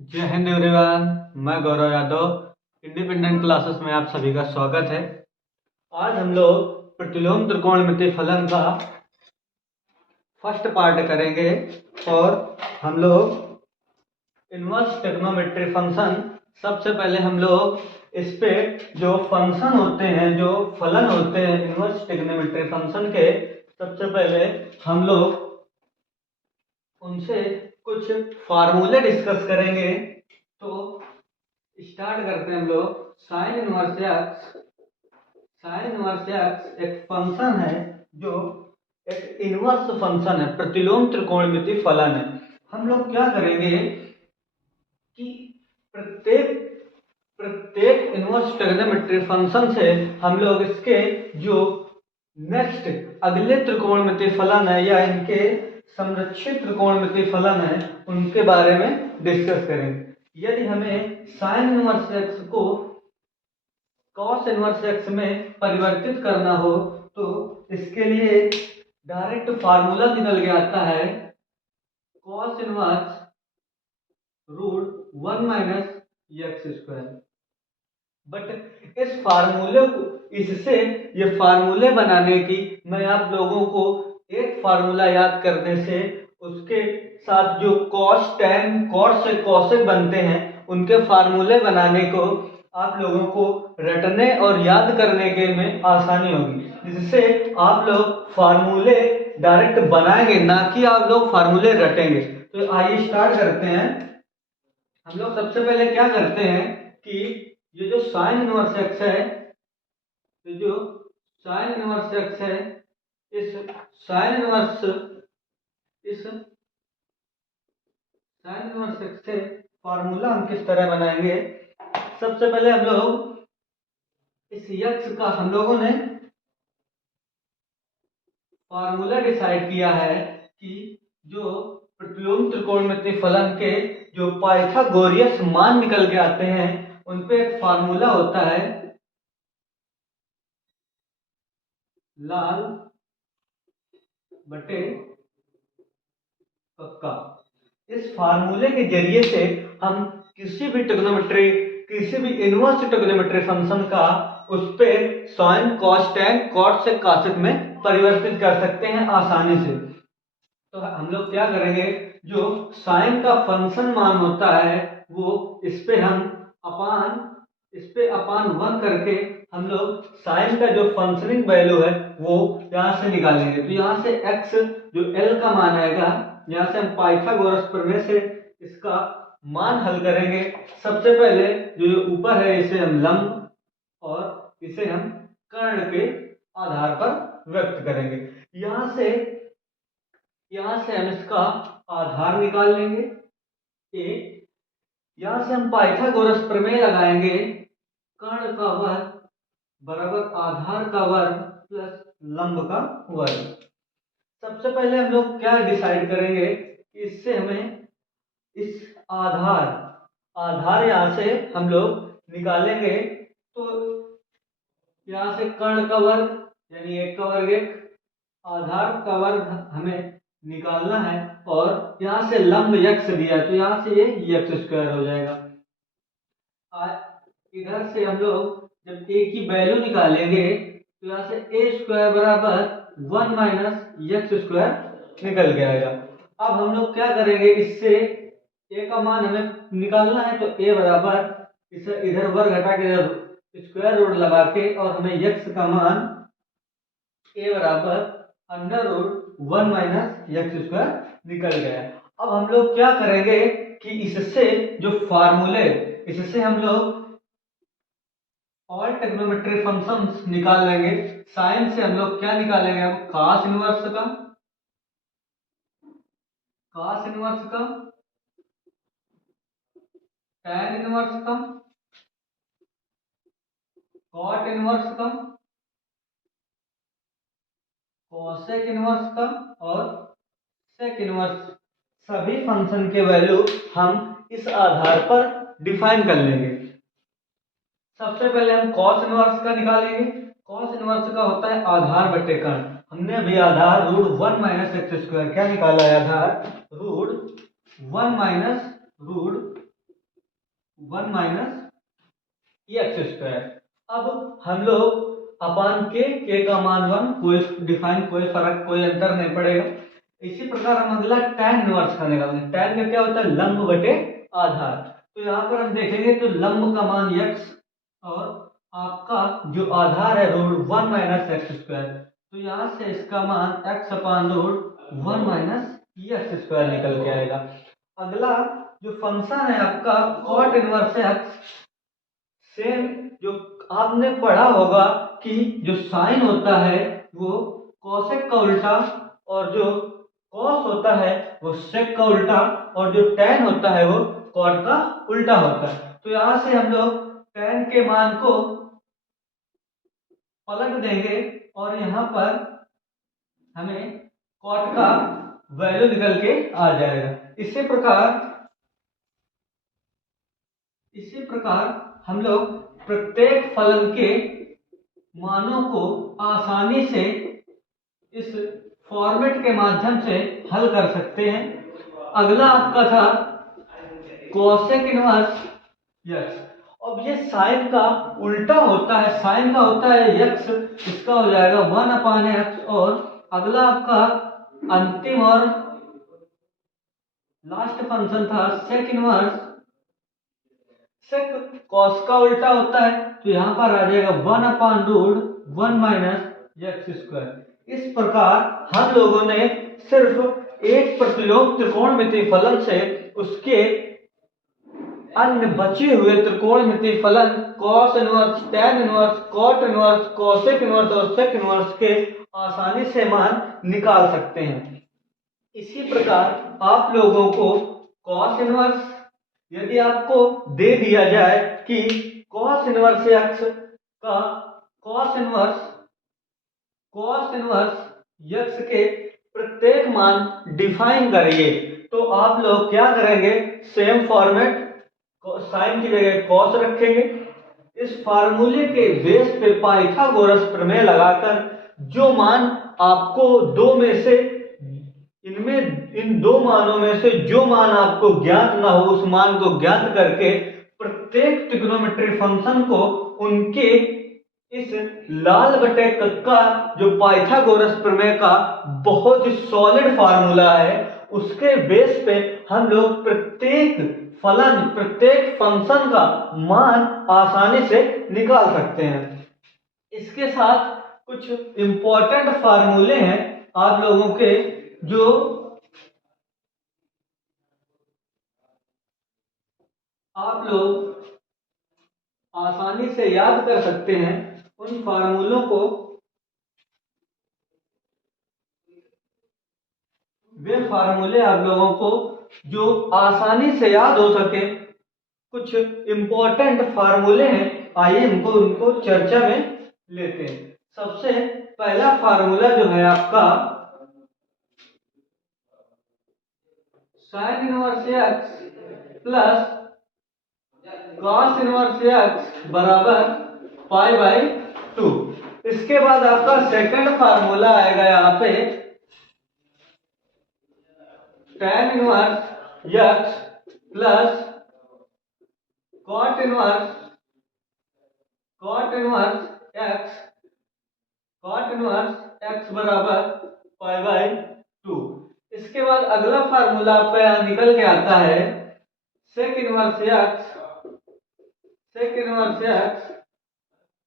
जय हिंद एवरीवन। मैं Gaurav Yadav. Independent classes में आप सभी का स्वागत है। आज हम लोग प्रतिलोम त्रिकोणमितीय फलन का फर्स्ट पार्ट करेंगे और हम लोग इनवर्स ट्रिग्नोमेट्री फंक्शन सबसे पहले हम लोग इस पे जो फंक्शन होते हैं, जो फलन होते हैं इनवर्स ट्रिग्नोमेट्री फंक्शन के, सबसे पहले हम लोग उनसे कुछ फार्मूले डिस्कस करेंगे। तो स्टार्ट करते हैं हम लोग। Sine inverse x, sine inverse x एक फंक्शन है जो एक इनवर्स फंक्शन है, प्रतिलोम त्रिकोणमितीय फलन है। हम लोग क्या करेंगे कि प्रत्येक प्रत्येक इनवर्स ट्रिग्नोमेट्री फंक्शन से हम लोग इसके जो नेक्स्ट अगले त्रिकोणमितीय फलन है या इनके संरक्षित त्रिकोणमितीय फलन है उनके बारे में डिस्कस करेंगे। यदि हमें साइन इनवर्स एक्स को कॉस इनवर्स एक्स में परिवर्तित करना हो तो इसके लिए डायरेक्ट फार्मूला निकल के आता है cos inverse root 1 minus x square. But इस फार्मूले को, इससे ये फार्मूले बनाने की मैं आप लोगों को एक फार्मूला याद करने से उसके साथ जो कॉस टैन कॉट से कॉसेक बनते हैं उनके फार्मूले बनाने को आप लोगों को रटने और याद करने के में आसानी होगी, जिससे आप लोग फार्मूले डायरेक्ट बनाएंगे, ना कि आप लोग फार्मूले रटेंगे। तो आइए स्टार्ट करते हैं। हम लोग सबसे पहले क्या करते हैं कि ये जो साइन इनवर्स एक्स है, तो जो साइन इनवर्स एक्स है, इस साइन इनवर्स इस साइन इनवर्स एक्स से फार्मूला हम किस तरह बनाएंगे। सबसे पहले हम लोग इस यक्स का हम लोगों ने फार्मूला डिसाइड किया है कि जो प्रतिलोम त्रिकोणमितीय फलन के जो पाइथागोरियस मान निकल के आते हैं उन पे एक फार्मूला होता है लाल बटे पक्का। इस फार्मूले के जरिए से हम किसी भी ट्रिग्नोमेट्री, किसी भी इनवर्स ट्रिग्नोमेट्री फंक्शन का उस पे साइन कॉस टैन कॉट से कासेक में परिवर्तित कर सकते हैं आसानी से। तो हम लोग क्या करेंगे, जो साइन का फंक्शन मान होता है वो इस पे अपान 1 करके हम लोग साइन का जो फंक्शनिंग वैल्यू है वो यहाँ से निकालेंगे। तो यहाँ से x जो L का मान आएगा, यहाँ से हम पाइथागोरस प्रमेय से इसका मान हल करेंगे। सबसे पहले जो ऊपर है इसे हम लंब और इसे हम कर्ण के आधार पर व्यक्त करेंगे। यहाँ से हम इसका आधार निकाल लेंगे a। यहाँ से हम पाइथागोरस प्रमेय लगाएंगे, कर्ण का वर्ग बराबर आधार का वर्ग प्लस लंब का वर्ग। सबसे पहले हम लोग क्या डिसाइड करेंगे कि इससे हमें इस आधार यहाँ से हम लोग निकालेंगे। तो यहाँ से कर्ण का वर्ग यानी 1 का वर्ग 1, आधार का वर्ग हमें निकालना है और यहाँ से लंब यक्स दिया तो यहाँ से ये यक्स स्क्वायर हो जाएगा। इधर से हम लोग जब a की वैल्यू निकालेंगे तो यहाँ से a स्क्वायर बराबर 1 माइनस एक्स स्क्वायर निकल के आएगा। अब हम लोग क्या करेंगे, इससे a का मान हमें निकालना है तो a बराबर इसे इधर वर्ग हटा के इधर स्क्वायर रूट लगा के और हमें x का मान a बराबर under root 1 minus x square निकल गया। अब हम लोग क्या करेंगे कि इससे जो फार्मूले, इससे हम लोग ऑल ट्रिग्नोमेट्री फंक्शंस निकाल लेंगे। साइन से हम लोग क्या निकालेंगे, हम cos इनवर्स का, tan इनवर्स का, cot इनवर्स का, cosec इनवर्स का और sec इनवर्स, सभी फंक्शन के वैल्यू हम इस आधार पर डिफाइन कर लेंगे। सबसे पहले हम cos इनवर्स का निकालेंगे। cos इनवर्स का होता है आधार बटे कर्ण। हमने अभी आधार रूट 1 माइनस एक्स स्क्वायर क्या निकाला है, आधार root 1 minus root 1 minus x square. अब हम लोग अपान के का मान 1, कोई डिफाइन, कोई फर्क, कोई अंतर नहीं पड़ेगा। इसी प्रकार हम अगला tan इनवर्स का निकालेंगे। tan का क्या होता है? लंब बटे आधार। तो यहाँ पर हम देखेंगे तो लंब का मान x और आपका जो आधार है रूट 1 माइनस एक्स स्क्वायर, तो यहाँ से इसका मान x upon root 1 minus x square निकल के आएगा। अगला जो फंक्शन है आपका cot इनवर्स x, सेम जो आपने पढ़ा होगा कि जो साइन होता है वो कोसेक का उल्टा, और जो कॉस होता है वो सेक का उल्टा, और जो tan होता है वो कॉट का उल्टा होता है। तो यहां से हम लोग tan के मान को पलट देंगे और यहाँ पर हमें कॉट का वैल्यू निकल के आ जाएगा। इसी प्रकार हम लोग प्रत्येक फलन के मानों को आसानी से इस फॉर्मेट के माध्यम से हल कर सकते हैं। अगला आपका था कोसेक इनवर्स यक्स। अब ये साइन का उल्टा होता है, साइन का होता है यक्स, इसका हो जाएगा 1 अपान एक्स। और अगला आपका अंतिम और लास्ट फंक्शन था सेक इनवर्स। सेक कॉस का उल्टा होता है, तो यहां पर आ जाएगा 1 upon root 1 minus x square. इस प्रकार हम लोगों ने सिर्फ एक प्रतिलोम त्रिकोणमितीय फलन से उसके अन्य बचे हुए त्रिकोणमितीय फलन cos inverse, tan inverse, cot inverse, cosec inverse और सेक इनवर्स के आसानी से मान निकाल सकते हैं। इसी प्रकार आप लोगों को cos इनवर्स यदि आपको दे दिया जाए कि cos इनवर्स x का cos इनवर्स x के प्रत्येक मान डिफाइन करिए, तो आप लोग क्या करेंगे? सेम फॉर्मेट, साइन की जगह कॉस रखेंगे। इस फार्मूले के बेस पे पाइथागोरस प्रमेय लगाकर जो मान आपको दो में से इन दो मानों में से जो मान आपको ज्ञात ना हो, उस मान को ज्ञात करके प्रत्येक ट्रिग्नोमेट्री फंक्शन को उनके इस लाल बटे कक्का जो पाइथागोरस प्रमेय का बहुत ही सॉलिड फार्मूला है, उसके बेस पे हम लोग प्रत्येक फलन, प्रत्येक फंक्शन का मान आसानी से निकाल सकते हैं। इसके साथ कुछ इंपॉर्टेंट फार्मूले हैं आप लोगों के जो आप लोग आसानी से याद कर सकते हैं। उन फार्मूलों को, वे फार्मूले आप लोगों को जो आसानी से याद हो सके, कुछ इंपॉर्टेंट फार्मूले हैं, आइए उनको चर्चा में लेते हैं। सबसे पहला फार्मूला जो है आपका sine inverse x plus cos inverse x बराबर पाई बाई 2। इसके बाद आपका सेकंड फार्मूला आएगा यहाँ पे tan inverse x plus cot inverse x बराबर पाई बाई 2। इसके बाद अगला फार्मूला आपका यहाँ निकल के आता है sec inverse x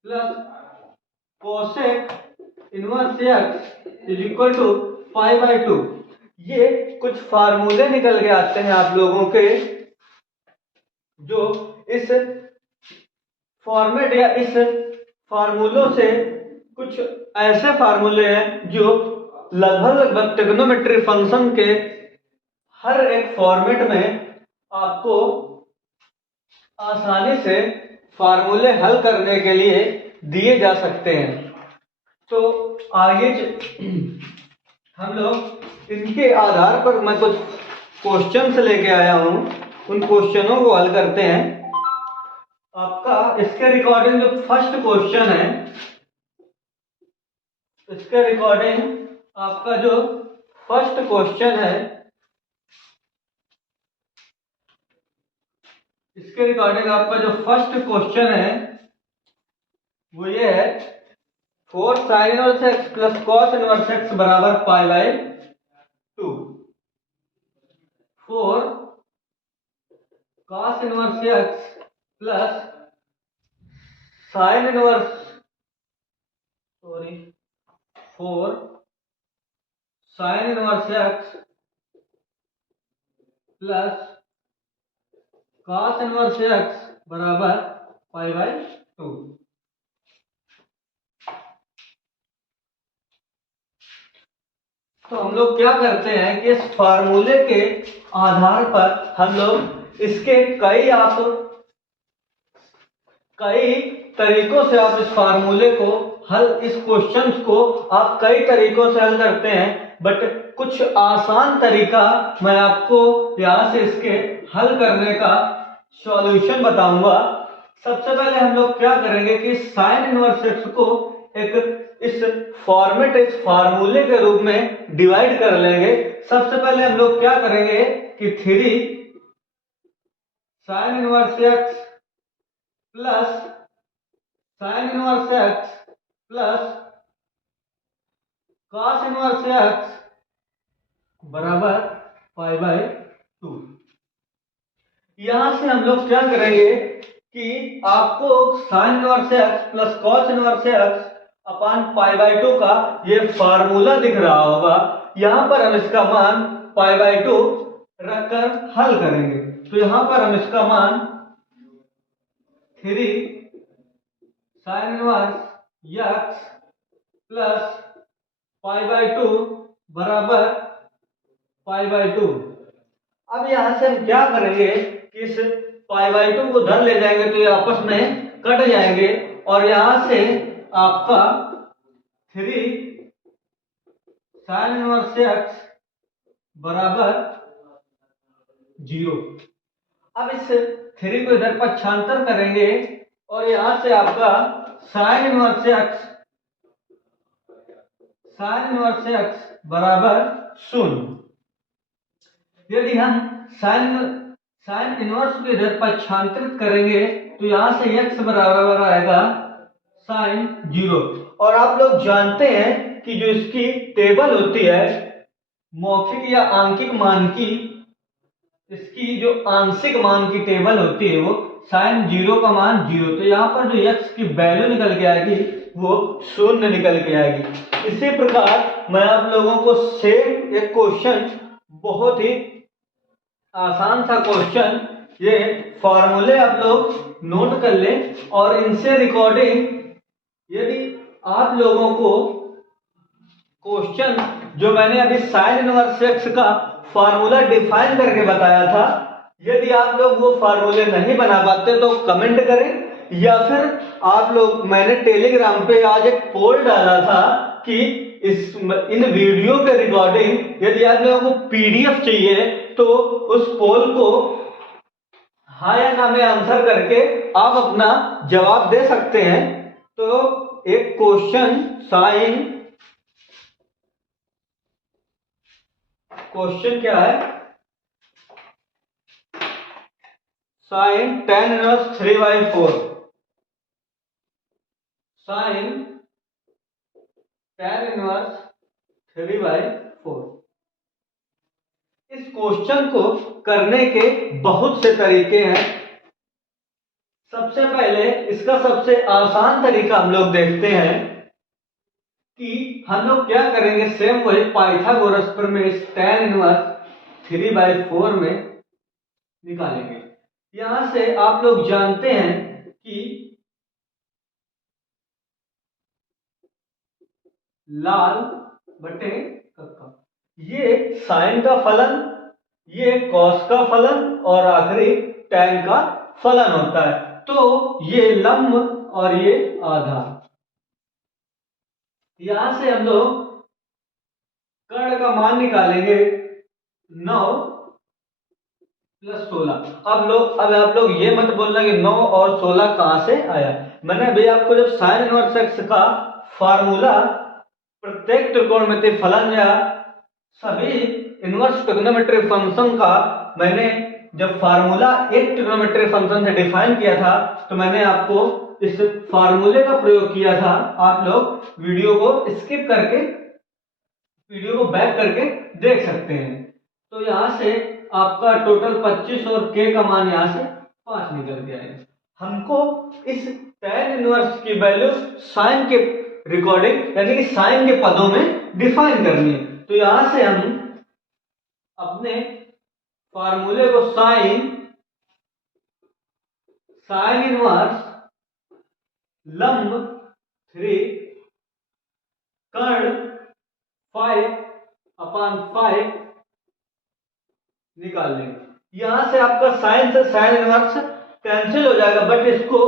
plus cosec inverse x is equal to pi by 2। ये कुछ फार्मूले निकल के आते हैं आप लोगों के जो इस फॉर्मेट या इस फार्मूलों से कुछ ऐसे फार्मूले हैं जो लगभग ट्रिग्नोमेट्री फंक्शन के हर एक फॉर्मेट में आपको आसानी से फार्मूले हल करने के लिए दिए जा सकते हैं। तो आगे हम लोग इनके आधार पर मैं कुछ क्वेश्चंस लेके आया हूं, उन क्वेश्चनों को हल करते हैं। आपका इसके रिकॉर्डिंग जो फर्स्ट क्वेश्चन है, इसके रिकॉर्डिंग आपका जो फर्स्ट क्वेश्चन है इसके रिगार्डिंग आपका जो फर्स्ट क्वेश्चन है वो ये है, 4 sin inverse x plus cos inverse x बराबर पाई by 2। 4 cos inverse x plus sin inverse 4 sin inverse x plus cos inverse x बराबर पाई बाई 2। तो हम लोग क्या करते हैं कि इस फार्मूले के आधार पर हम लोग इसके कई तरीकों से आप इस फार्मूले को इस क्वेश्चंस को आप कई तरीकों से हल करते हैं, बट कुछ आसान तरीका मैं आपको यहां से इसके हल करने का सॉल्यूशन बताऊंगा। सबसे पहले हम लोग क्या करेंगे कि साइन इनवर्स एक्स को इस फार्मूले के रूप में डिवाइड कर लेंगे। सबसे पहले हम लोग क्या करेंगे कि 3 sine inverse x plus sine inverse x plus cos inverse x बराबर पाई बाई 2। यहां से हम लोग क्या करेंगे कि आपको sine inverse x plus cos inverse x upon pi by 2 का ये फार्मूला दिख रहा होगा। यहां पर हम इसका मान पाई बाई 2 रखकर हल करेंगे। तो यहां पर हम इसका मान 3 sine inverse x plus pi by 2 बराबर पाई बाई 2। अब यहां से हम क्या करेंगे कि इस पाई बाई 2 को धर ले जाएंगे तो ये आपस में कट जाएंगे और यहां से आपका 3 साइन इनवर्स एक्स बराबर 0। अब इस 3 को इधर पक्षांतर करेंगे और यहां से आपका साइन इनवर्स एक्स बराबर 0। यदि हम साइन इनवर्स को इधर पक्षांतरित करेंगे तो यहां से x बराबर आएगा साइन 0। और आप लोग जानते हैं कि जो इसकी टेबल होती है मौखिक या आंकिक मान की, इसकी जो आंशिक मान की टेबल होती है वो साइन 0 का मान 0, तो यहां पर जो x की वैल्यू निकल के आएगी वो 0 निकल के आएगी। इसी प्रकार मैं आप लोगों को सेम एक क्वेश्चन, बहुत ही आसान सा क्वेश्चन, ये फॉर्मूले आप लोग नोट कर लें और इनसे रिकॉर्डिंग यदि आप लोगों को क्वेश्चन जो मैंने अभी साइन इनवर्स एक्स का फार्मूला डिफाइन करके बताया था, यदि आप लोग वो फार्मूले नहीं बना पाते तो कमेंट करें, या फिर आप लोग, मैंने टेलीग्राम पे आज एक पोल डाला था कि इन वीडियो के रिकॉर्डिंग यदि आप लोगों को पीडीएफ चाहिए तो उस पोल को हाँ या ना में आंसर करके आप अपना जवाब दे सकते हैं। तो एक क्वेश्चन क्या है, sine tan inverse 3/4, sine tan inverse 3/4। इस क्वेश्चन को करने के बहुत से तरीके हैं। सबसे पहले इसका सबसे आसान तरीका हम लोग देखते हैं कि हम लोग क्या करेंगे, सेम वही पाइथागोरस प्रमेय tan इनवर्स 3/4 में निकालेंगे। यहां से आप लोग जानते हैं कि लाल बटे कक्का, ये साइन का फलन, ये कॉस का फलन और आखिरी tan का फलन होता है। तो ये लंब और ये आधार। यहां से हम लोग कर्ण का मान निकालेंगे 9 + 16। अब आप लोग ये मत बोलना कि 9 और 16 कहां से आया। मैंने अभी आपको जब साइन इनवर्स एक्स का फार्मूला प्रत्येक त्रिकोणमितीय फलन या सभी इनवर्स ट्रिग्नोमेट्री फंक्शन का मैंने जब फार्मूला एक ट्रिग्नोमेट्रिक फंक्शन से डिफाइन किया था तो मैंने आपको इस फार्मूले का प्रयोग किया था। आप लोग वीडियो को स्किप करके वीडियो को बैक करके देख सकते हैं। तो यहाँ से आपका टोटल 25 और k का मान यहाँ से 5 निकल के आएगा। हमको इस tan इनवर्स की वैल्यू साइन के रिकॉर्डिंग यानी कि साइन के पदों में डिफाइन करनी है। तो यहाँ से हम अपने फार्मूले को साइन इनवर्स लंब 3 कर्ण 5/5 निकाल लेंगे। यहां से आपका साइन से साइन इनवर्स कैंसिल हो जाएगा, बट इसको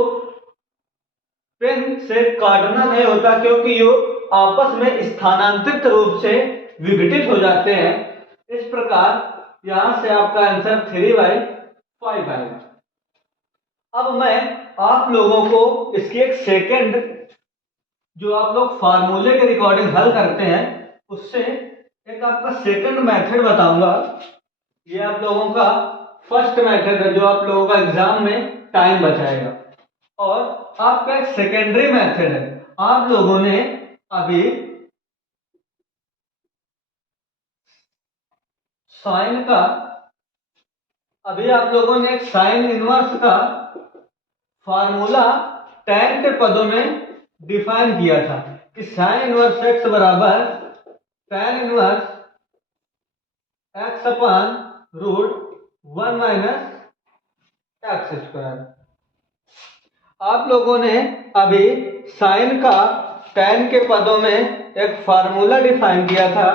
पेन से काटना नहीं होता क्योंकि ये आपस में स्थानांतरित रूप से विघटित हो जाते हैं। इस प्रकार यहां से आपका आंसर 3/5 आएगा। अब मैं आप लोगों को इसकी एक सेकंड जो आप लोग फार्मूले के रिकॉर्डिंग हल करते हैं उससे एक आपका सेकंड मेथड बताऊंगा। ये आप लोगों का फर्स्ट मेथड है जो आप लोगों का एग्जाम में टाइम बचाएगा, और आपका एक सेकेंडरी मेथड है। आप लोगों ने अभी आप लोगों ने एक साइन इनवर्स का फार्मूला tan के पदों में डिफाइन किया था कि साइन इनवर्स x बराबर tan inverse x upon root 1 minus x square. आप लोगों ने अभी साइन का tan के पदों में एक फार्मूला डिफाइन किया था,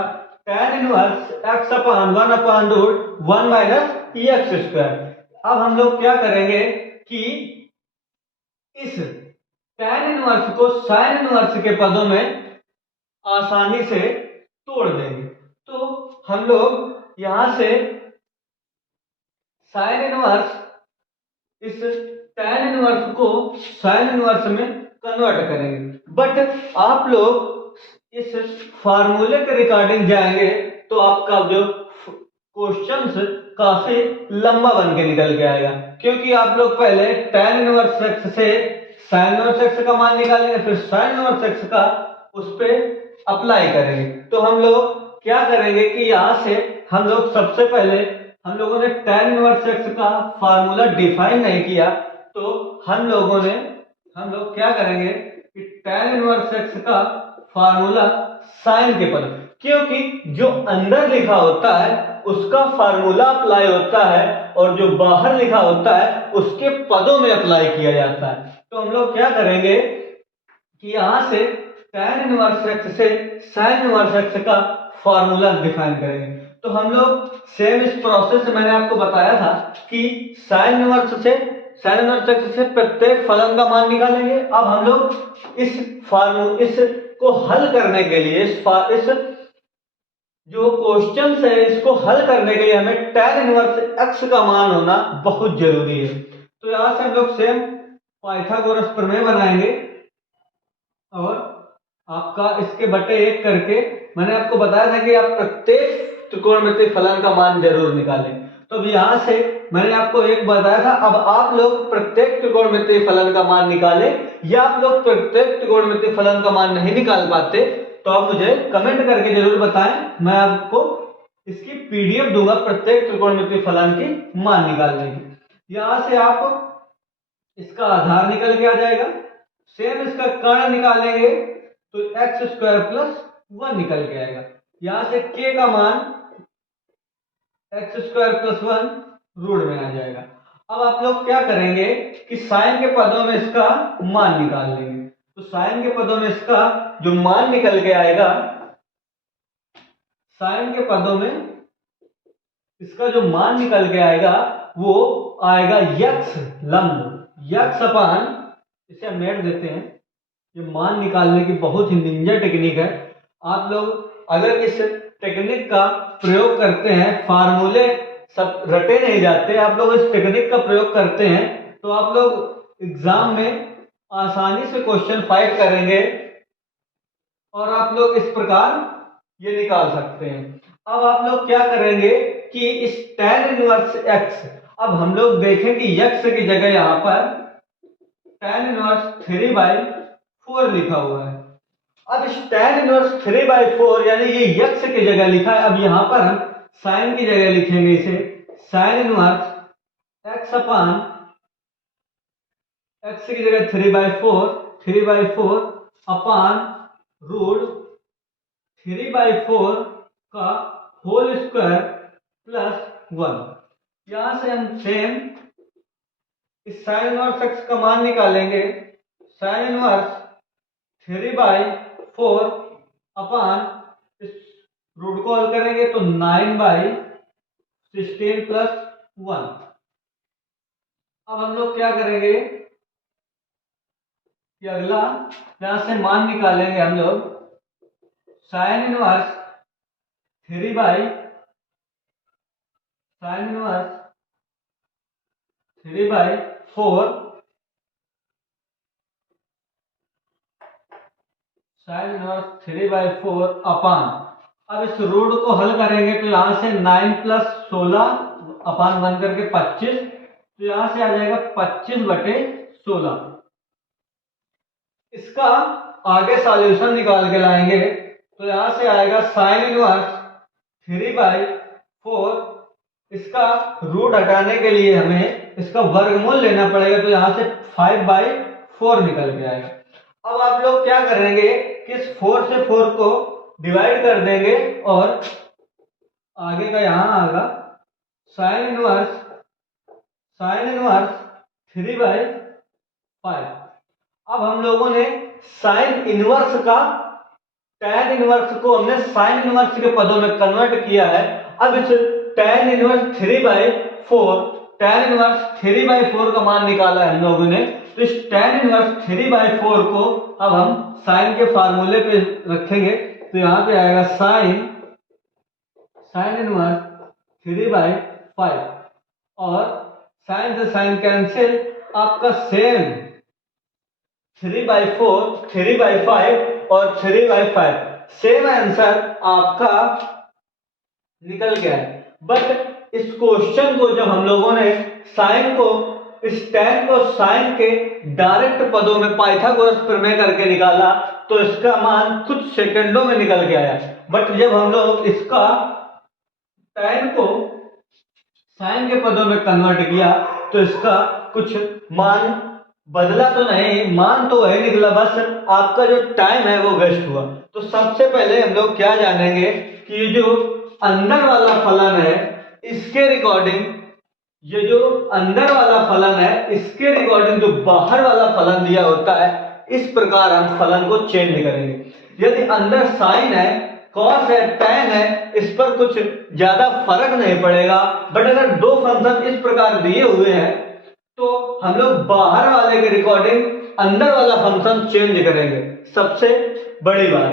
tan inverse x upon 1 upon root 1 minus x square. अब हम लोग क्या करेंगे कि इस tan इनवर्स को साइन इनवर्स के पदों में आसानी से तोड़ देंगे। तो हम लोग यहां से साइन इनवर्स इस tan इनवर्स को साइन इनवर्स में कन्वर्ट करेंगे, बट आप लोग इस फार्मूले के रिगार्डिंग जाएंगे तो आपका जो क्वेश्चंस काफी लंबा बन के निकल के आएगा, क्योंकि आप लोग पहले tan इनवर्स x से sin इनवर्स x का मान निकालेंगे, फिर sin इनवर्स x का उस पे अप्लाई करेंगे। तो हम लोग क्या करेंगे कि यहाँ से हम लोग सबसे पहले हम लोगों ने tan इनवर्स x का फार्मूला डिफाइन नहीं किया, तो हम लोग क्या करेंगे कि tan इनवर्स x का फार्मूला साइन के पद, क्योंकि जो अंदर लिखा होता है उसका फार्मूला अप्लाई होता है और जो बाहर लिखा होता है उसके पदों में अप्लाई किया जाता है। तो हम लोग क्या करेंगे कि यहां से tan इनवर्स x से sin इनवर्स x का फार्मूला डिफाइन करेंगे। तो हम लोग सेम इस प्रोसेस से मैंने आपको बताया था कि sin इनवर्स x से प्रत्येक फलन का मान निकालेंगे। अब हम लोग इस को हल करने के लिए इस जो क्वेश्चन है इसको हल करने के लिए हमें tan इनवर्स x का मान होना बहुत जरूरी है। तो यहां से हम लोग सेम पाइथागोरस प्रमेय बनाएंगे और आपका इसके बटे 1 करके मैंने आपको बताया था कि आप प्रत्येक त्रिकोणमितीय फलन का मान जरूर निकालें। तो अब यहां से मैंने आपको एक बताया था, अब आप लोग प्रत्येक त्रिकोणमितीय फलन का मान निकालें, या आप लोग प्रत्येक त्रिकोणमितीय फलन का मान नहीं निकाल पाते तो आप मुझे कमेंट करके जरूर बताएं, मैं आपको इसकी पीडीएफ दूंगा प्रत्येक त्रिकोणमितीय फलन की मान निकालने की। यहां से आप इसका आधार निकल के आ जाएगा, सेम इसका कर्ण निकालेंगे तो एक्स स्क्वायर प्लस 1 निकल के आएगा। यहां से k का मान एक्स स्क्वायर प्लस 1 रूट में आ जाएगा। अब आप लोग क्या करेंगे कि साइन के पदों में इसका मान निकाल लेंगे। तो साइन के पदों में इसका जो मान निकल के आएगा, साइन के पदों में इसका जो मान निकल के आएगा वो आएगा यक्स लंब यक्स अपान, इसे हम नेट देते हैं। ये मान निकालने की बहुत ही निंजा टेक्निक है। आप लोग अगर इस टेक्निक का प्रयोग करते हैं, फार्मूले सब रटे नहीं जाते, आप लोग इस टेक्निक का प्रयोग करते हैं तो आप लोग एग्जाम में आसानी से क्वेश्चन फाइट करेंगे और आप लोग इस प्रकार ये निकाल सकते हैं। अब आप लोग क्या करेंगे कि इस tan इनवर्स x, अब हम लोग देखें कि x की जगह यहाँ पर tan इनवर्स 3/4 लिखा हुआ है। अब इस tan इनवर्स 3/4 यानी ये x की जगह लिखा है, अब यहाँ पर हम sin की जगह लिखेंगे इसे sin इनवर्स x अपान x की जगह 3/4 अपान रूट 3/4 का होल स्क्वायर प्लस 1। यहां से हम सेम इस साइन इनवर्स x का मान निकालेंगे, साइन इनवर्स 3/4 अपान इस रूट को हल करेंगे तो 9/16 प्लस 1। अब हम लोग क्या करेंगे कि अगला यहां से मान निकालेंगे हम लोग साइन इनवर्स 3/4 साइन इनवर्स 3/4 अपान, अब इस रूट को हल करेंगे तो यहां से 9 प्लस 16 अपान 1 करके 25, तो यहां से आ जाएगा 25/16। इसका आगे सॉल्यूशन निकाल के लाएंगे तो यहां से आएगा साइन इनवर्स 3/4, इसका रूट हटाने के लिए हमें इसका वर्गमूल लेना पड़ेगा, तो यहां से 5/4 निकल के आएगा। अब आप लोग क्या करेंगे कि इस 4 से 4 को डिवाइड कर देंगे और आगे का यहां आएगा साइन इनवर्स 3/5। अब हम लोगों ने साइन इनवर्स का tan इनवर्स को हमने साइन इनवर्स के पदों में कन्वर्ट किया है। अब इस tan इनवर्स 3/4 tan इनवर्स 3/4 का मान निकाला है हम लोगों ने, तो इस tan इनवर्स 3/4 को अब हम साइन के फार्मूले पे रखेंगे, तो यहां पे आएगा साइन इनवर्स 3/5 और साइन से साइन कैंसिल, आपका सेम 3/4 3/5 और 3/5 सेम आंसर आपका निकल गया है। बट इस क्वेश्चन को जब हम लोगों ने साइन को इस tan को साइन के डायरेक्ट पदों में पाइथागोरस प्रमेय करके निकाला तो इसका मान कुछ सेकंडों में निकल के आया। बट जब हम लोग इसका tan को साइन के पदों में कन्वर्ट किया तो इसका कुछ मान बदला तो नहीं, मान तो वही निकला, बस आपका जो टाइम है वो वेस्ट हुआ। तो सबसे पहले हम लोग क्या जानेंगे कि ये जो अंदर वाला फलन है इसके रिकॉर्डिंग, ये जो अंदर वाला फलन है इसके रिकॉर्डिंग जो बाहर वाला फलन दिया होता है, इस प्रकार हम फलन को चेंज करेंगे। यदि अंदर साइन है, कॉस है, tan है, इस पर कुछ ज्यादा फर्क नहीं पड़ेगा। बट अगर दो फंक्शन इस प्रकार दिए हुए हैं तो हम लोग बाहर वाले के रिकॉर्डिंग अंदर वाला फंक्शन चेंज करेंगे। सबसे बड़ी बात,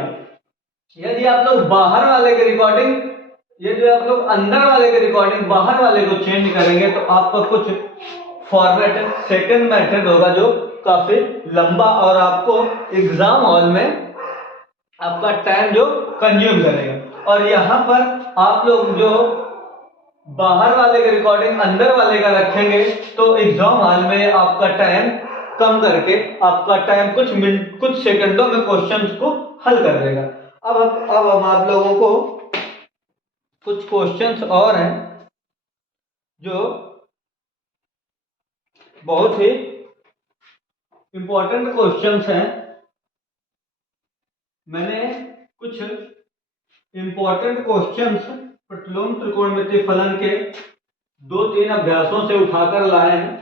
यदि आप लोग बाहर वाले के रिकॉर्डिंग, यदि आप लोग अंदर वाले के रिकॉर्डिंग बाहर वाले को चेंज करेंगे तो आपका कुछ फॉर्मेट सेकंड मेथड होगा जो काफी लंबा और आपको एग्जाम हॉल में आपका टाइम जो कंज्यूम करेगा। और यहाँ पर आप लोग जो बाहर वाले के रिकॉर्डिंग अंदर वाले का रखेंगे तो एग्जाम हॉल में आपका टाइम कम करके आपका टाइम कुछ सेकंडों में क्वेश्चंस को हल कर देगा। अब हम आप लोगों को कुछ क्वेश्चंस और हैं जो बहुत ही इंपॉर्टेंट क्वेश्चंस हैं। मैंने कुछ इंपॉर्टेंट क्वेश्चंस प्रतिलोम त्रिकोणमितीय फलन के 2-3 अभ्यासों से उठाकर लाए हैं।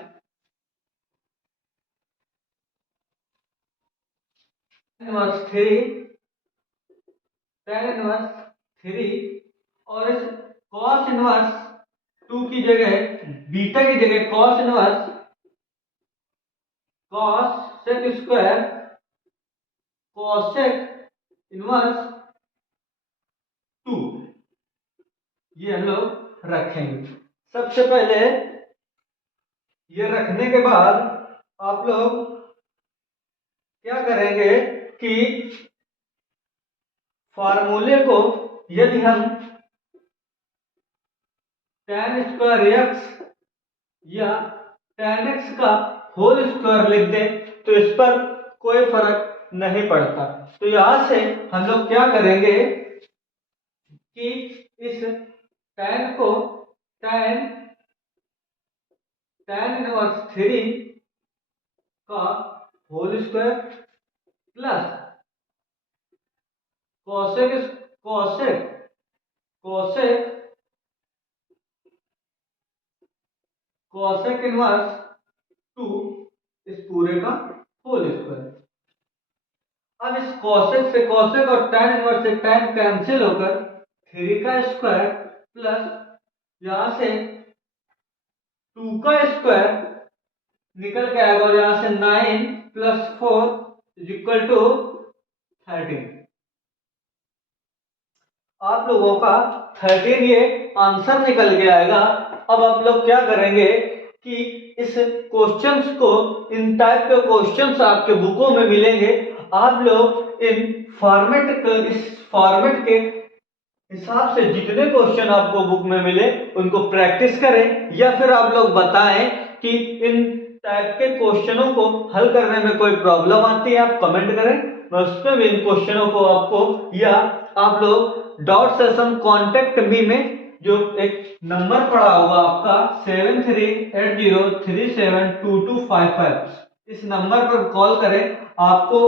tan इनवर्स 3 और इस cos इनवर्स 2 की जगह, बीटा की जगह cos inverse cos sec square cosec inverse 2 ये हम लोग रखेंगे। सबसे पहले ये रखने के बाद आप लोग क्या करेंगे कि फार्मूले को यदि हम tan स्क्वायर एक्स या tan x का होल स्क्वायर लिख दे तो इस पर कोई फर्क नहीं पड़ता। तो यहां से हम लोग क्या करेंगे कि इस tan को tan इनवर्स 3 का whole square plus cosec cosec cosec cosec inverse 2 इस पूरे का होल स्क्वायर। अब इस कोसेक से कोसेक और tan इनवर्स से tan कैंसिल होकर 3 का स्क्वायर प्लस यहां से 2 का स्क्वायर निकल के आएगा और यहां से 9 प्लस 4 इज इक्वल टू 13। आप लोगों का 13 ये आंसर निकल के आएगा। अब आप लोग क्या करेंगे कि इस क्वेश्चंस को, इन टाइप के क्वेश्चंस आपके बुकों में मिलेंगे, आप लोग इन फॉर्मेट इस फॉर्मेट के हिसाब से जितने क्वेश्चन आपको बुक में मिले उनको प्रैक्टिस करें, या फिर आप लोग बताएं कि इन टाइप के क्वेश्चनों को हल करने में कोई प्रॉब्लम आती है, आप कमेंट करें, मैं उसमें भी इन क्वेश्चनों को आपको, या आप लोग डॉट सेशन कॉन्टेक्ट मी में जो एक नंबर पड़ा होगा आपका 7380372255, इस नंबर पर कॉल करें। आपको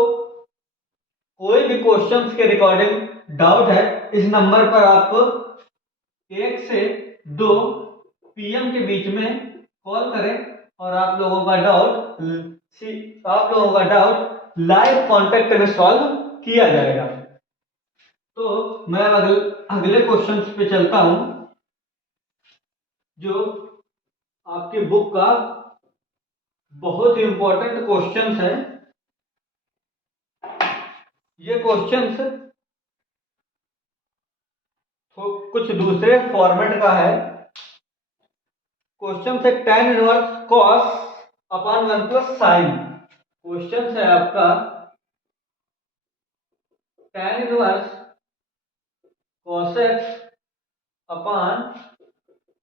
कोई भी क्वेश्चंस के रिकॉर्डिंग डाउट है, इस नंबर पर आपको 1 से 2 PM के बीच में कॉल करें और आप लोगों का डाउट लाइव कांटेक्ट में सॉल्व किया जाएगा। तो मैं अगले क्वेश्चंस पे चलता हूं, जो आपकी बुक का बहुत ही इंपॉर्टेंट क्वेश्चंस है। ये क्वेश्चंस तो कुछ दूसरे फॉर्मेट का है। क्वेश्चन से tan inverse cos upon 1 plus sign. Question है आपका tan inverse cos x upon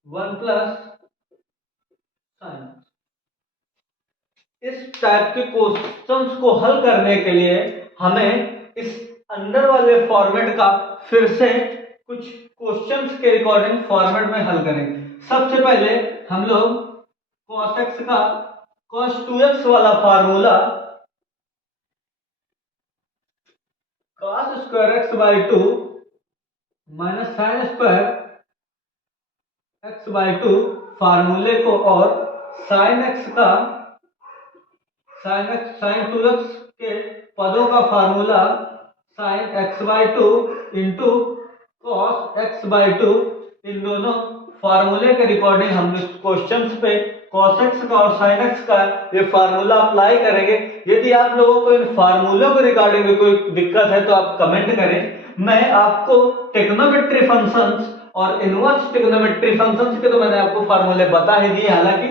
1 plus sign. इस टाइप के क्वेश्चंस को हल करने के लिए हमें इस अंदर वाले फॉर्मेट का फिर से कुछ क्वेश्चंस के रिकॉर्डिंग फॉर्मेट में हल करेंगे। सबसे पहले हम लोग cos x का cos 2x वाला formula cos square x by 2 minus sine square x by 2 फार्मूले को, और साइन x का साइन 2x के पदों का formula sign x by 2 into cos x by 2, इन दोनों फार्मूले के रिकॉर्डिंग हम इस क्वेश्चन पे cos x का और sin x का ये फार्मूला अप्लाई करेंगे। यदि आप लोगों को इन फार्मूलों के रिगार्डिंग में कोई दिक्कत है तो आप कमेंट करें। मैं आपको ट्रिग्नोमेट्री फंक्शंस और इनवर्स ट्रिग्नोमेट्री फंक्शंस के तो मैंने आपको फार्मूले बता ही दिए हालांकि,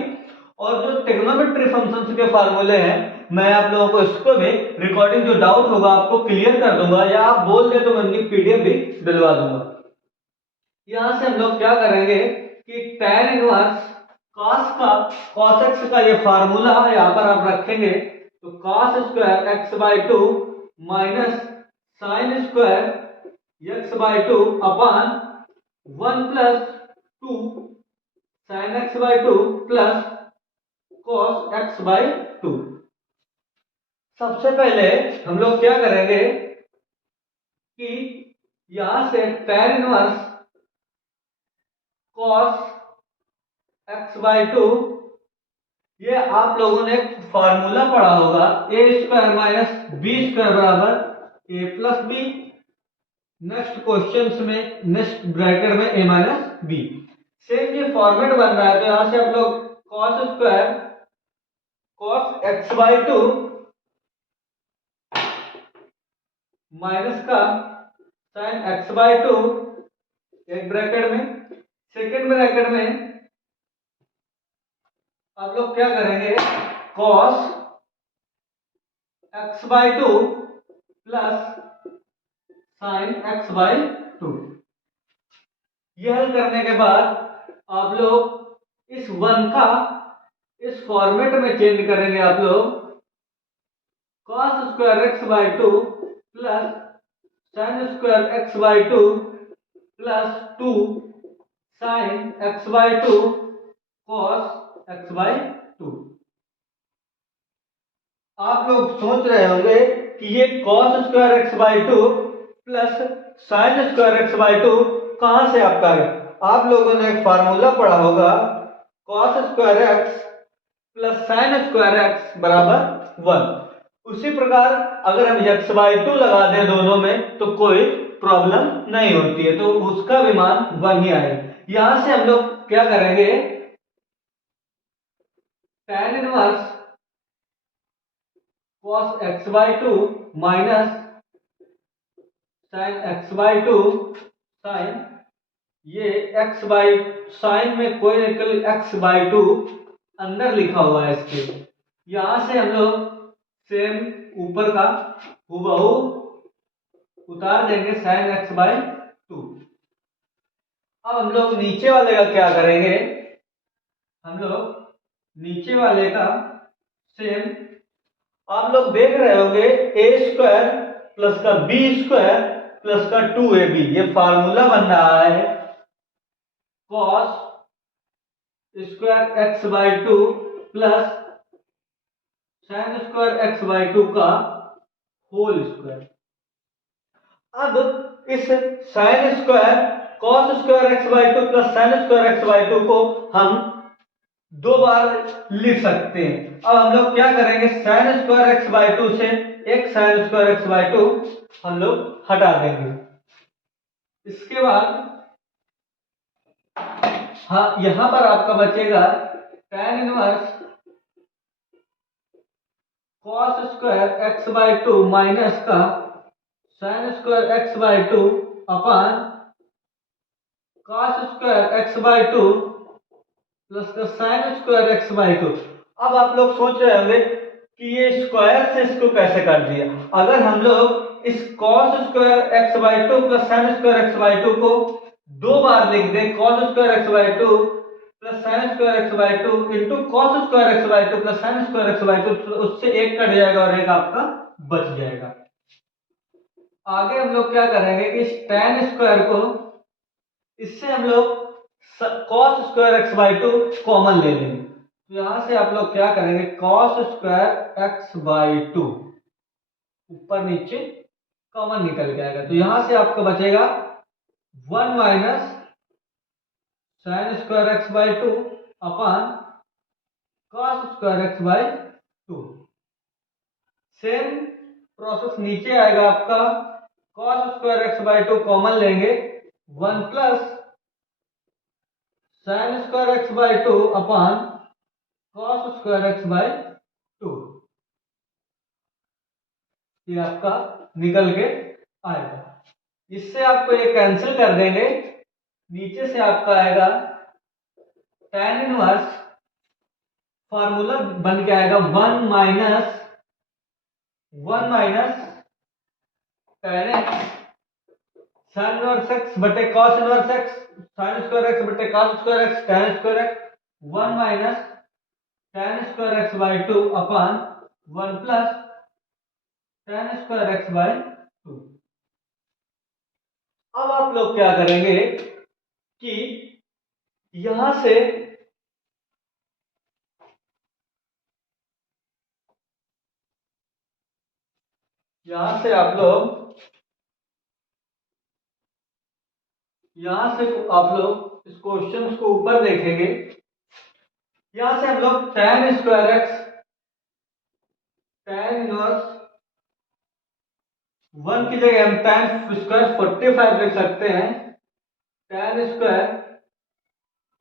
और जो ट्रिग्नोमेट्री फंक्शंस के फार्मूले हैं मैं आप लोगों को इसको भी रिकॉर्डिंग जो डाउट होगा आपको क्लियर कर दूंगा, या आप बोल दे तो मैं उनकी PDF भी दिलवा दूंगा। यहां से हम लोग क्या करेंगे कि tan इनवर्स cos x का ये फार्मूला यहां पर आप रखेंगे, तो cos square x by 2 minus sine square x by 2 upon 1 plus 2 sine x by 2 plus cos x by 2। सबसे पहले हम लोग क्या करेंगे कि यहां से tan inverse cos x by 2, ये आप लोगों ने फार्मूला पढ़ा होगा a square minus b square बराबर a plus b. Next question में नेक्स्ट ब्रैकेट में a माइनस बी। सेम ये फॉर्मेट बन रहा है, तो यहां से आप लोग cos square cos x by 2 minus का साइन x बाई 2 एक ब्रैकेट में, सेकेंड ब्रैकेट में आप लोग क्या करेंगे cos x by 2 plus sign x by 2। यह हल करने के बाद आप लोग इस 1 का इस फॉर्मेट में चेंज करेंगे। आप लोग cos square x by two plus sign square x by two plus 2 sign x by to cos x by to. आप लोग सोच रहे होंगे कि ये cos square x by two plus sign square x by to कहां से आपका है। आप लोगों ने एक फार्मूला पढ़ा होगा, cos square x plus sign square x बराबर 1। उसी प्रकार अगर हम एक्स बाई टू लगा दें दोनों में तो कोई प्रॉब्लम नहीं होती है, तो उसका भी मान 1 ही आएगा। यहां से हम लोग क्या करेंगे, tan inverse cos x by two minus sine x by two sine, ये एक्स बाई साइन में कोई निकल एक्स बाई टू अंदर लिखा हुआ है इसके। यहां से हम लोग सेम ऊपर का हूबहू उतार देंगे साइन एक्स बाई टू। अब हम लोग नीचे वाले का क्या करेंगे, हम लोग नीचे वाले का सेम, आप लोग देख रहे होंगे ए स्क्वायर प्लस का बी स्क्वायर प्लस का 2ab, ये फार्मूला बन रहा है cos square x by two plus sign square x by to का होल स्क्वायर। अब इस sine square cos square x by two plus sign square x by to को हम 2 बार लिख सकते हैं। अब हम लोग क्या करेंगे, sign square x by to से एक sign square x by to हम लोग हटा देंगे। इसके बाद हाँ, यहां पर आपका बचेगा tan inverse cos square x by two minus का sine square x by two upon cos square x by two plus का sine square x by two. अब आप लोग सोच रहे होंगे कि ये स्क्वायर से इसको कैसे कर दिया। अगर हम लोग इस cos square x by two plus sign square x by to को 2 बार लिख दें, cos square x by two plus sign square x by two into cos square x by two plus sign square x by to, तो उससे एक cut जाएगा और एक आपका बच जाएगा। आगे हम लोग क्या करेंगे कि इस tan स्क्वायर को इससे हम लोग cos square x by two common ले लेंगे। तो यहां से आप लोग क्या करेंगे, cos square x by to ऊपर नीचे कॉमन निकल के आएगा, तो यहां से आपको बचेगा 1 minus sine square x by two upon cos square x by to. Same process नीचे आएगा आपका, cos square x by two common लेंगे, 1 plus sign square x by two upon cos square x by to, ये आपका निकल के आएगा। इससे आपको ये कैंसिल कर देंगे, नीचे से आपका आएगा tan इनवर्स, फार्मूला बन के आएगा 1 minus tan x sine inverse x बटे cos inverse x sign square x बटे cos square x tan square x, 1 minus tan square x by two upon 1 plus tan square x by two. अब आप लोग क्या करेंगे कि यहां से आप लोग इस क्वेश्चन को ऊपर देखेंगे। यहां से हम लोग tan square x tan inverse 1 की जगह हम tan स्क्वायर 45 लिख सकते हैं, tan स्क्वायर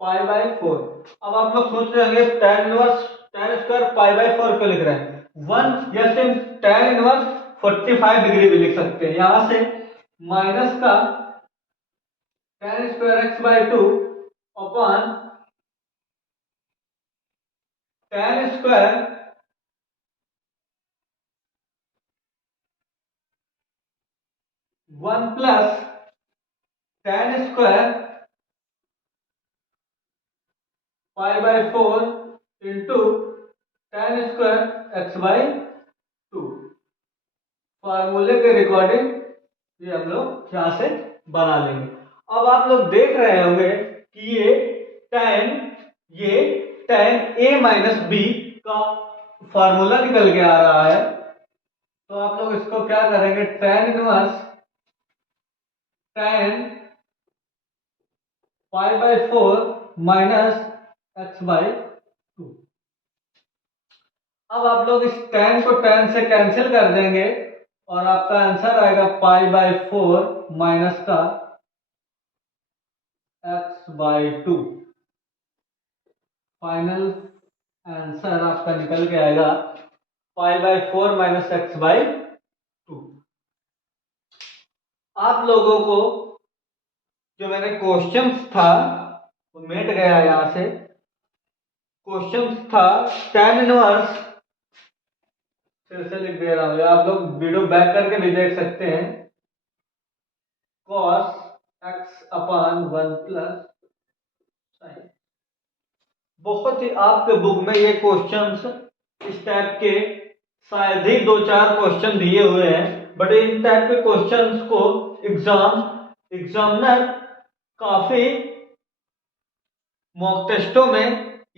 पाई बाई 4। अब आप लोग सोच रहे होंगे tan inverse tan square pi by 4 क्यों लिख रहे हैं, 1 या सिर्फ tan इनवर्स 45 डिग्री भी लिख सकते हैं। यहां से माइनस का tan square x by two upon tan square one plus tan square π/4 into tan square x/2। फार्मूले के रिकॉर्डिंग ये हम लोग यहाँ से बना लेंगे। अब आप लोग देख रहे होंगे कि ये tan a माइनस बी का फार्मूला निकल के आ रहा है। तो आप लोग इसको क्या करेंगे, tan inverse tan π/4 minus x/2। अब आप लोग इस tan को tan से कैंसिल कर देंगे और आपका आंसर आएगा π/4 माइनस का x/2। फाइनल आंसर आपका निकल के आएगा π/4 माइनस x/2। आप लोगों को जो मैंने क्वेश्चंस था वो मिट गया यहां से। क्वेश्चंस था tan इनवर्स, फिर से लिख दे रहा हूं, आप लोग वीडियो बैक करके भी देख सकते हैं, cos x/1 प्लस sin। बहुत ही आपके बुक में ये क्वेश्चंस इस टाइप के शायद ही 2-4 क्वेश्चन दिए हुए हैं, बट इन टाइप के क्वेश्चंस को एग्जामिनर काफी मॉक टेस्टों में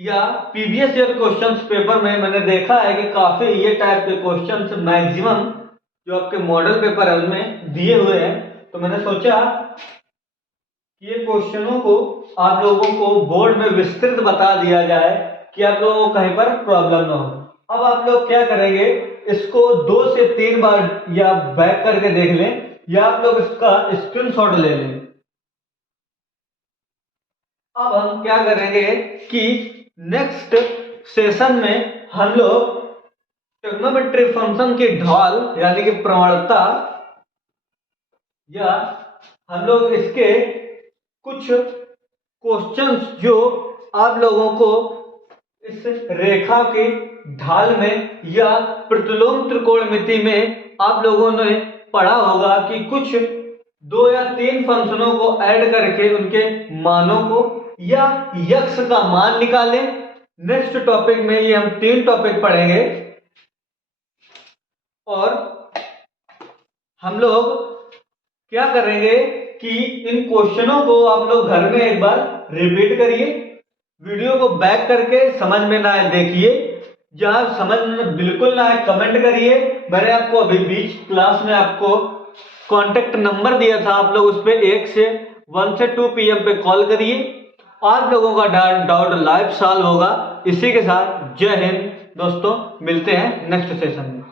या प्रीवियस ईयर क्वेश्चंस पेपर में मैंने देखा है कि काफी ये टाइप के क्वेश्चंस मैक्सिमम जो आपके मॉडल पेपर है उनमें दिए हुए हैं। तो मैंने सोचा कि ये क्वेश्चनों को आप लोगों को बोर्ड में विस्तृत बता दिया जाए कि आप लोगों को कहीं पर प्रॉब्लम ना हो। अब आप लोग क्या करेंगे, इसको 2 से 3 बार या बैक करके देख लें या आप लोग इसका स्क्रीनशॉट ले लें। अब हम क्या करेंगे कि नेक्स्ट सेशन में हम लोग ट्रिग्नोमेट्री फंक्शन की ढाल यानी कि प्रवणता या हम लोग इसके कुछ क्वेश्चंस जो आप लोगों को इस रेखा की ढाल में या प्रतिलोम त्रिकोणमिति में आप लोगों ने पढ़ा होगा कि कुछ 2 या 3 फंक्शनों को ऐड करके उनके मानों को या यक्स का मान निकालें। नेक्स्ट टॉपिक में ये हम 3 टॉपिक पढ़ेंगे और हम लोग क्या करेंगे कि इन क्वेश्चनों को आप लोग घर में एक बार रिपीट करिए, वीडियो को बैक करके समझ में ना आए देखिए, जहां समझ में बिल्कुल ना आए कमेंट करिए। मैंने आपको अभी बीच क्लास में आपको कांटेक्ट नंबर दिया था, आप लोग उस पर 1 से 2 PM पे कॉल करिए, आप लोगों का डाउट लाइव सॉल्व होगा। इसी के साथ जय हिंद दोस्तों, मिलते हैं नेक्स्ट सेशन में।